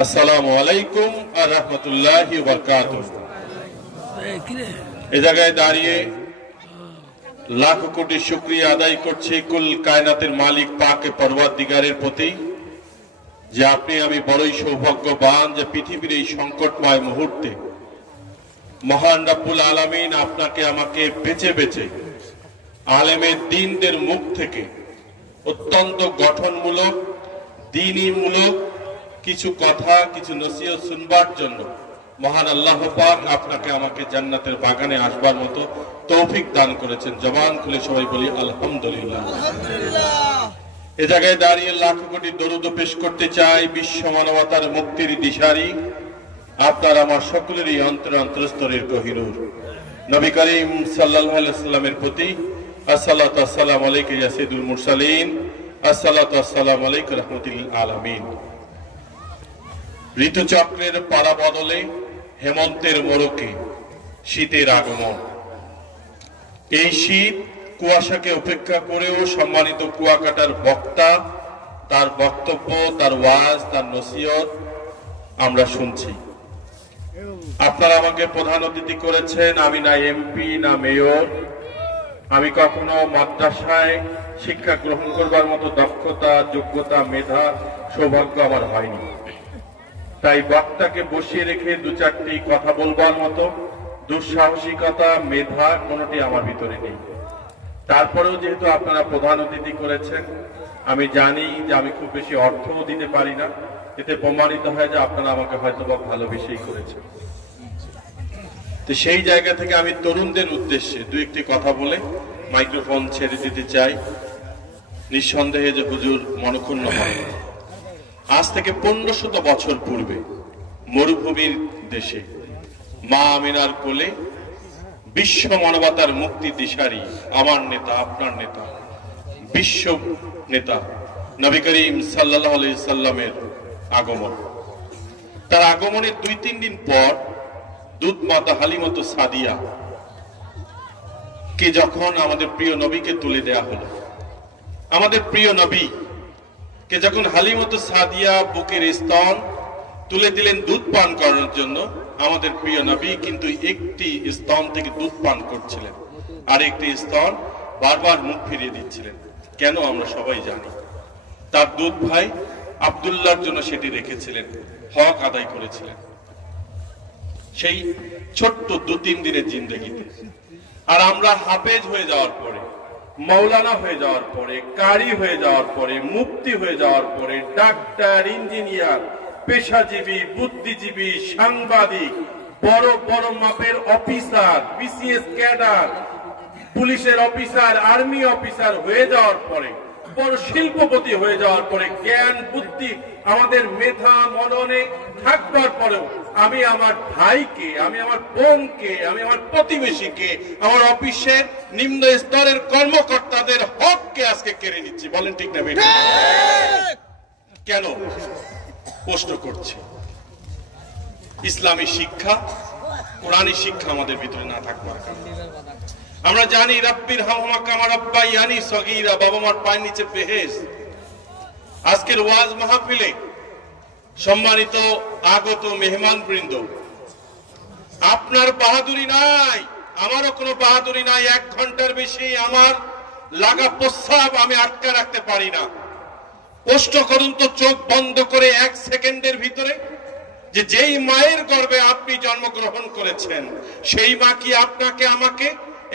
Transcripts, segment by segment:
আসসালামু আলাইকুম ওয়া রাহমাতুল্লাহি ওয়া বারাকাতুহু। এই জায়গায় দাঁড়িয়ে লাখ কোটি শুকরিয়া আদায় করছি কুল কায়নাতের মালিক পাকে পরওয়ারদিগারের প্রতি যে আপনি আমি বড়ই সৌভাগ্যবান যে পৃথিবীর এই সংকটময় মুহূর্তে মহান রব্বুল আলামিন আপনাকে আমাকে বেছে বেছে আলেমের দ্বীনদের মুখ থেকে অত্যন্ত গঠনমূলক দ্বীনীমূলক কিছু কথা কিছু নসিহত শুনবার জন্য মহান আল্লাহ পাক আপনাকে আমাকে জান্নাতের বাগানে আসবার মতো তৌফিক দান করেছেন। জবান খুলে সবাই বলি আলহামদুলিল্লাহ। এ জায়গায় দাঁড়িয়ে লাখ কোটি দরুদ পেশ করতে চাই বিশ্ব মানবতার মুক্তির দিশারি আপনার আমার সকলেরই অন্তরস্তরের কোহিনূর নবী করিম সাল্লাল্লাহু আলাইহি ওয়াসাল্লামের প্রতি আসসালাতু ওয়াসসালামু আলাইকা ইয়া সাইয়্যিদুল মুরসালিন, আসসালাতু ওয়াসসালামু আলাইকা রাহমাতুল আলামিন। ঋতুচক্রের পালা বদলে হেমন্তের মোড়কে শীতের আগমন। এই শীত কুয়াশাকে উপেক্ষা করেও সম্মানিত কুয়াকাটার বক্তা তার বক্তব্য, তার ওয়াজ, তার নসিহত আমরা শুনছি। আপনারা আমাকে প্রধান অতিথি করেছেন। আমি না এমপি না মেয়র, আমি কখনো মাদ্রাসায় শিক্ষা গ্রহণ করবার মতো দক্ষতা, যোগ্যতা, মেধা, সৌভাগ্য আমার হয়নি। তাই বক্তাকে বসিয়ে রেখে দু চারটি কথা বলবার মতো দুঃসাহসিকতা, মেধা কোনোটি আমার ভিতরে নেই। তারপরেও যেহেতু আপনারা প্রধান অতিথি করেছেন, আমি জানি যে আমি খুব বেশি অর্থও দিতে পারি না। এতে প্রমাণিত হয় যে আপনারা আমাকে হয়তো বা ভালোবেসেই করেছেন। তো সেই জায়গা থেকে আমি তরুণদের উদ্দেশ্যে দু একটি কথা বলে মাইক্রোফোন ছেড়ে দিতে চাই। নিঃসন্দেহে যে হুজুর মনক্ষুণ্ণ হয়। আজ থেকে 1500 বছর পূর্বে মরুভূমির দেশে মা আমিনার কোলে বিশ্ব মানবতার মুক্তি দিশারি আমার নেতা, আপনার নেতা, বিশ্ব নেতা নবী করিম সাল্লাল্লাহু আলাইহি সাল্লামের আগমন। তার আগমনের 2-3 দিন পর দুধ মাতা হালিমাতু সাদিয়া কে যখন আমাদের প্রিয় নবীকে তুলে দেয়া হলো, আমাদের প্রিয় নবী কে যখন হালিমাতু সাদিয়া বুকের স্তন তুলে দিলেন দুধ পান করার জন্য, আমাদের প্রিয় নবী কিন্তু একটি স্তন থেকে দুধ পান করছিলেন আর একটি স্তন বারবার মুখ ফিরিয়ে দিচ্ছিলেন। কেন আমরা সবাই জানি। তার দুধ ভাই আব্দুল্লাহর জন্য সেটি রেখেছিলেন, হক আদায় করেছিলেন সেই ছোট্ট 2-3 দিনের জিন্দেগিতে। আর আমরা হাফেজ হয়ে যাওয়ার পরে, মৌলানা হয়ে যাওয়ার পরে, কারি হয়ে যাওয়ার পরে, মুফতি হয়ে যাওয়ার পরে, ডাক্তার, ইঞ্জিনিয়ার, পেশাজীবী, বুদ্ধিজীবী, সাংবাদিক, বড় বড় মাপের অফিসার, বিসিএস ক্যাডার, পুলিশের অফিসার, আর্মি অফিসার হয়ে যাওয়ার পরে, বড় শিল্পপতি হয়ে যাওয়ার পরে, জ্ঞান বুদ্ধি আমাদের মেধা মননে থাকবার পরেও আমি আমার ভাইকে, আমি আমার বোনকে, আমি আমার প্রতিবেশীকে, আমার অফিসের নিম্ন স্তরের কর্মকর্তাদের হককে আজকে কেড়ে নিচ্ছি। বলেন ঠিক না বেটা? কেন প্রশ্ন করছি? ইসলামী শিক্ষা, কোরআনী শিক্ষা আমাদের ভিতরে না থাকবার কারণে। আমরা জানি রাব্বির হামহুমা কামা রাব্বায়ানি সগীরা, বাবা মার পায়ের নিচে বেহেশত। আজকের ওয়াজ মাহফিলে সম্মানিত আগত মেহমান বৃন্দ, আপনার বাহাদুরি নাই, আমারও কোনো বাহাদুরি নাই। 1 ঘন্টার বেশি আমার লাগা প্রস্রাব আমি আটকে রাখতে পারি না। প্রশ্ন করুন তো চোখ বন্ধ করে 1 সেকেন্ডের ভিতরে, যে যেই মায়ের গর্ভে আপনি জন্মগ্রহণ করেছেন সেই মা কি আপনাকে আমাকে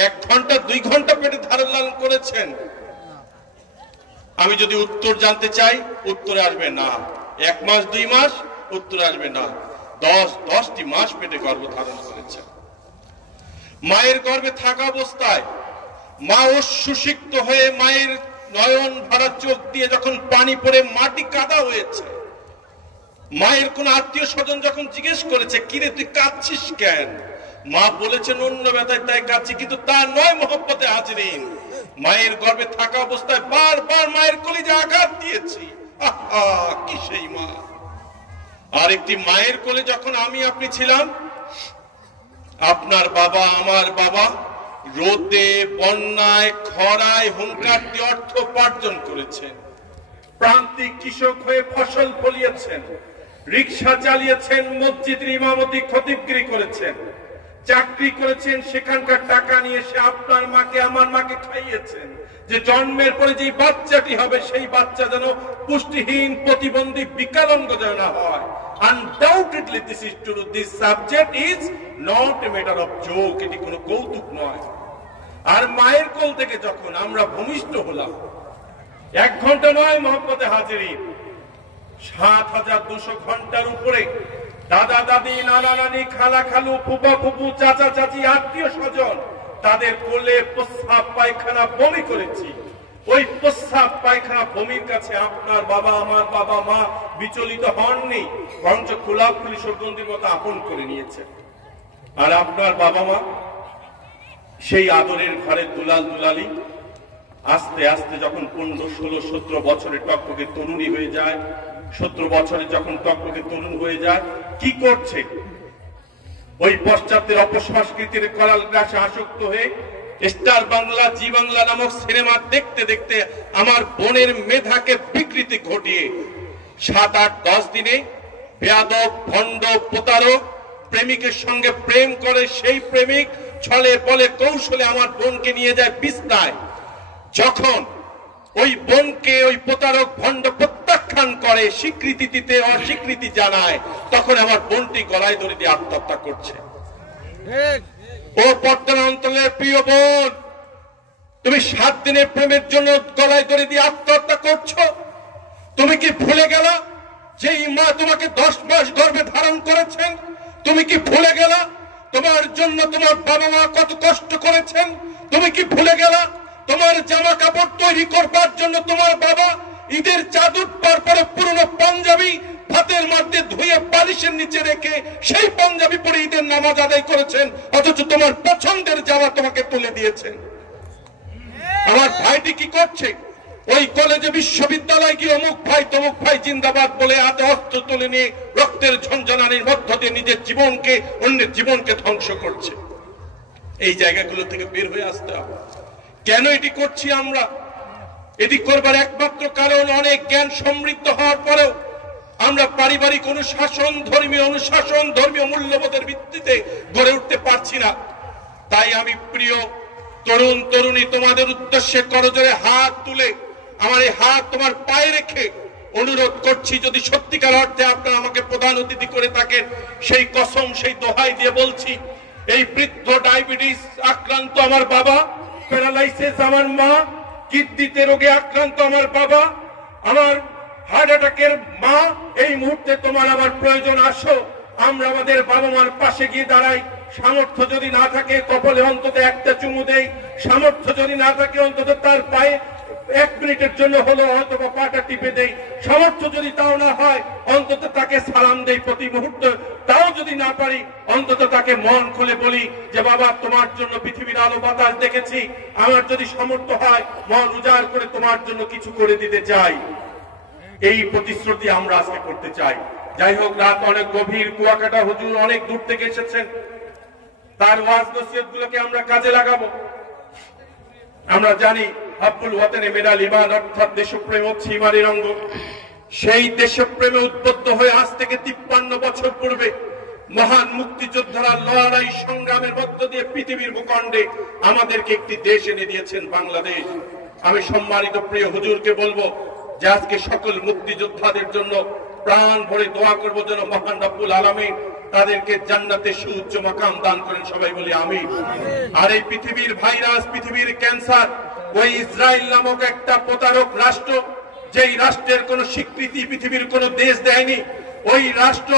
1 ঘন্টা 2 ঘন্টা পেটে ধারণ লালন করেছেন? আমি যদি উত্তর জানতে চাই, উত্তরে আসবে না। 1 মাস 2 মাস, উত্তর আসবে না। 10টি মাস পেটে গর্ভ ধারণ করেছেন। মায়ের গর্ভে থাকা অবস্থায় মা অশ্রুসিক্ত হয়ে মায়ের নয়ন ভরা চোখ দিয়ে যখন পানি পড়ে মাটি কাদা হয়েছে, মায়ের কোন আত্মীয় স্বজন যখন জিজ্ঞেস করেছে, কিরে তুই কাঁদছিস কেন? মা বলেছেন অন্য ব্যথায় তাই কাঁদছি, কিন্তু তা নয় মহব্বতে হাজিরিন। মায়ের গর্ভে থাকা অবস্থায় বারবার মায়ের কলিজা আঘাত দিয়েছি। আহা, কি সেই মা! আর একটি মায়ের কোলে যখন আমি আপনি ছিলাম, আপনার বাবা আমার বাবা রোদে বন্যায় খরায় হুঙ্কার দিয়ে অর্থ উপার্জন করেছেন, প্রান্তিক কৃষক হয়ে ফসল ফলিয়েছেন, রিকশা চালিয়েছেন, মসজিদের ইমামতি খতিবগিরি করেছেন, চাকরি করেছেন, সেখানকার টাকা নিয়ে এসে আপনার মাকে আমার মাকে খাইয়েছেন, যে জন্মের পরে যে বাচ্চাটি হবে সেই বাচ্চা যেন পুষ্টিহীন, প্রতিবন্ধী, বিকলাঙ্গ যেন না হয়। Undoubtedly this is true. This subject is not a matter of joke. এটি কোনো কৌতুক নয়। আর মায়ের কোল থেকে যখন আমরা ভূমিষ্ঠ হলাম, 1 ঘন্টা নয় মহব্বতে হাজিরি, 7,200 ঘন্টার উপরে দাদা দাদি, নানা নানি, খালা খালু, ফুপা ফুপু, চাচা চাচি, আত্মীয় স্বজন, তাদের কোলে প্রস্রাব পায়খানা বমি করেছি। ওই প্রস্রাব পায়খানা বমির কাছে আপনার বাবা, আমার বাবা মা বিচলিত হননি, বরঞ্চ খোলাখুলি সুগন্ধির মতো আপন করে নিয়েছে। আর আপনার বাবা মা সেই আদরের ঘরে দুলাল দুলালি আস্তে আস্তে যখন 15, 16, 17 বছরে টকটকে তরুণী হয়ে যায়, 17 বছরে যখন টকটকে তরুণ হয়ে যায়, কি করছে? ওই পশ্চাতের অপসংস্কৃতির করাল গ্রাসে আসক্ত হয়ে স্টার বাংলা, জি বাংলা নামক সিনেমা দেখতে দেখতে আমার বোনের মেধাকে বিকৃতি ঘটিয়ে 7, 8, 10 দিনে বেয়াদব, ভণ্ড, প্রতারক প্রেমিকের সঙ্গে প্রেম করে সেই প্রেমিক ছলে বলে কৌশলে আমার বোনকে নিয়ে যায় বিছনায়। যখন ওই বোনকে ওই প্রতারক ভণ্ড প্রত্যাখ্যান করে, স্বীকৃতি দিতে অস্বীকৃতি জানায়, তখন আমার বোনটি গলায় ধরে দিয়ে আত্মহত্যা করছে। ও পর্দার অঞ্চলের প্রিয় বোন, তুমি 7 দিনের প্রেমের জন্য গলায় ধরে দিয়ে আত্মহত্যা করছো? তুমি কি ভুলে গেলা যে মা তোমাকে 10 মাস গর্ভে ধারণ করেছেন? তুমি কি ভুলে গেলা তোমার জন্য তোমার বাবা মা কত কষ্ট করেছেন? তুমি কি ভুলে গেলা তোমার জামা কাপড় তৈরি করবার জন্য তোমার বাবা ঈদের চাঁদ উঠবার পরে পুরনো পাঞ্জাবি ভাতের মধ্যে ধুয়ে বালিশের নিচে রেখে সেই পাঞ্জাবি পরে ঈদের নামাজ আদায় করেছেন, অথচ তোমার পছন্দের জামা তোমাকে তুলে দিয়েছেন? আমার ভাইটি কি করছে? ওই কলেজে, বিশ্ববিদ্যালয় গিয়ে অমুক ভাই তমুক ভাই জিন্দাবাদ বলে হাতে অস্ত্র তুলে নিয়ে রক্তের ঝঞ্ঝনানির মধ্য দিয়ে নিজের জীবনকে, অন্যের জীবনকে ধ্বংস করছে। এই জায়গাগুলো থেকে বের হয়ে আসতে হবে। কেন এটি করছি আমরা? এটি করবার একমাত্র কারণ, অনেক জ্ঞান সমৃদ্ধ হওয়ার পরেও আমরা পারিবারিক অনুশাসন, ধর্মীয় অনুশাসন, ধর্মীয় মূল্যবোধের ভিত্তিতে গড়ে উঠতে পারছি না। তাই আমি প্রিয় তরুণ তরুণী, তোমাদের উদ্দেশ্যে করজোড়ে হাত তুলে আমার এই হাত তোমার পায়ে রেখে অনুরোধ করছি, যদি সত্যিকার অর্থে আপনারা আমাকে প্রধান অতিথি করে থাকেন, সেই কসম, সেই দোহাই দিয়ে বলছি, এই বৃদ্ধ ডায়াবেটিস আক্রান্ত আমার বাবা, প্যারালাইসিস আমার মা, কিডনিতে রোগে আক্রান্ত আমার বাবা, আমার হার্ট অ্যাটাকের মা, এই মুহূর্তে তোমার আমার প্রয়োজন, আসো আমরা আমাদের বাবা মার পাশে গিয়ে দাঁড়াই। সামর্থ্য যদি না থাকে কপালে অন্তত একটা চুমু দেই, সামর্থ্য যদি না থাকে অন্তত তার পায়ে 1 মিনিটের জন্য হলো হয়তো বা পাটা টিপে দেই, সামর্থ্য যদি তাও না হয় অন্তত তাকে সালাম দেই প্রতি মুহূর্তে, তাও যদি না পারি অন্তত তাকে মন খুলে বলি যে বাবা তোমার জন্য পৃথিবীর আলো বাতাস দেখেছি, আমার যদি সামর্থ্য হয় মন উজাড় করে তোমার জন্য কিছু করে দিতে চাই। এই প্রতিশ্রুতি আমরা আজকে করতে চাই। যাই হোক, রাত অনেক গভীর, কুয়াকাটা হুজুর অনেক দূর থেকে এসেছেন, তার ওয়াজ নসিহত গুলোকে আমরা কাজে লাগাবো। আমরা জানি হাব্বুল ওয়াতানে মিনাল ঈমান, অর্থাৎ দেশপ্রেম হচ্ছে ঈমানের অঙ্গ। সেই দেশপ্রেমে উদ্বুদ্ধ হয়ে আজ থেকে 53 বছর পূর্বে মহান মুক্তিযোদ্ধারা লড়াই সংগ্রামের মধ্য দিয়ে পৃথিবীর ভূখণ্ডে আমাদেরকে একটি দেশ এনে দিয়েছেন, বাংলাদেশ। আমি সম্মানিত প্রিয় হুজুরকে বলবো যে আজকে সকল মুক্তিযোদ্ধাদের জন্য প্রাণ ভরে দোয়া করবো যেন মহান রব্বুল আলামিন তাদেরকে জান্নাতে সুউচ্চ মাকাম দান করেন। সবাই বলি আমিন। আর এই পৃথিবীর ভাইরাস, পৃথিবীর ক্যান্সার, ওই ইসরায়েল নামক একটা প্রতারক রাষ্ট্র, যেই রাষ্ট্রের কোন স্বীকৃতি পৃথিবীর কোন দেশ দেয়নি, ওই রাষ্ট্র